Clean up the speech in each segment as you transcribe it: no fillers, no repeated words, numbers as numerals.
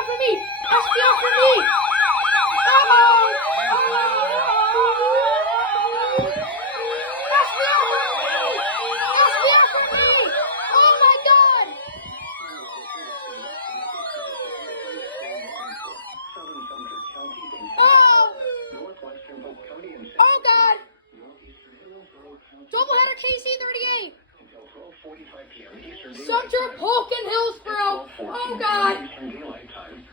SBR for me! SBR for me! SBR for me! SBR for me! Oh my god! Oh! Oh god! Doubleheader KC38! Sumter, Polk, and Hillsborough! Oh god!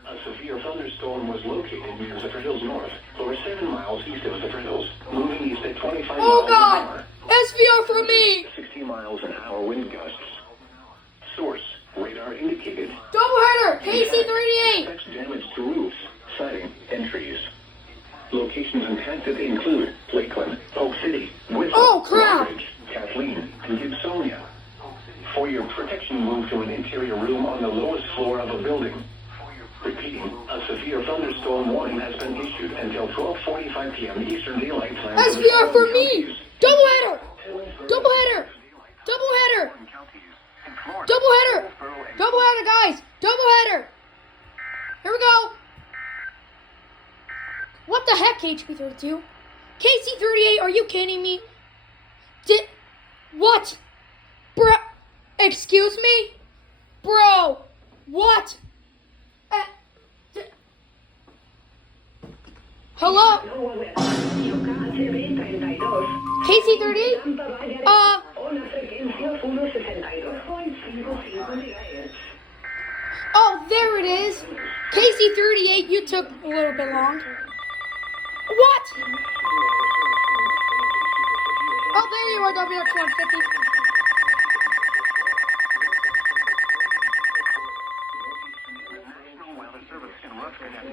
A severe thunderstorm was located near Zephyr Hills North, over 7 miles east of Zephyr Hills, moving east at 25 Oh miles god! an hour. SBR for me! 60 miles an hour wind gusts. Source, radar indicated. Doubleheader KC38! Expects damage to roofs, siding, and trees. Locations impacted include Lakeland, Oak City, Whittle, Oh, crap. Rockridge, Kathleen, and Gibsonia. For your protection, move to an interior room on the lowest floor of a building. Repeating, a severe thunderstorm warning has been issued until 12:45 p.m. Eastern Daylight Time. SBR for me! Doubleheader! Doubleheader! Doubleheader! Doubleheader! Doubleheader, guys! Doubleheader! Here we go! What the heck, HP32? KC38, are you kidding me? What? Bro, excuse me? Bro, what? Hello? KC38? Oh, there it is. KC38, you took a little bit long. What? Oh, there you are, WX150.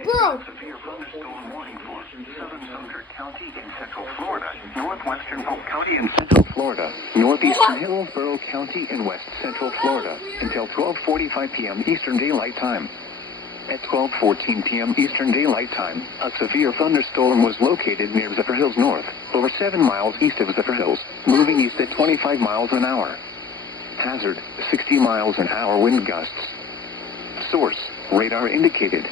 Bro. Severe thunderstorm warning for southern Sumter County in central Florida, northwestern Polk County in central Florida, northeastern Hillsborough County in west central Florida until 12:45 p.m. Eastern Daylight Time. At 12:14 p.m. Eastern Daylight Time, a severe thunderstorm was located near Zephyr Hills North, over 7 miles east of Zephyr Hills, moving east at 25 miles an hour. Hazard, 60 miles an hour wind gusts. Source, radar indicated.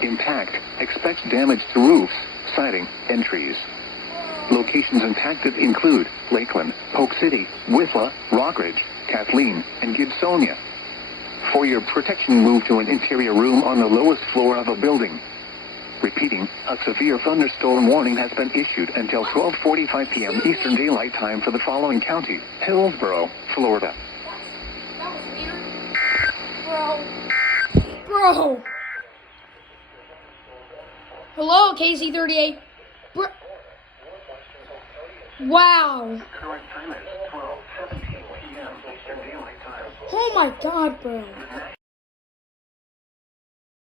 Impact, expects damage to roofs, siding, and trees. Locations impacted include Lakeland, Polk City, Whittle, Rockridge, Kathleen, and Gibsonia. For your protection, move to an interior room on the lowest floor of a building. Repeating, a severe thunderstorm warning has been issued until 12:45 p.m. Eastern Daylight Time for the following counties: Hillsborough, Florida. That was weird. Bro. Hello, KC38. Wow. Current time is 12:17 p.m. Eastern Daylight Time. Oh my god, bro. The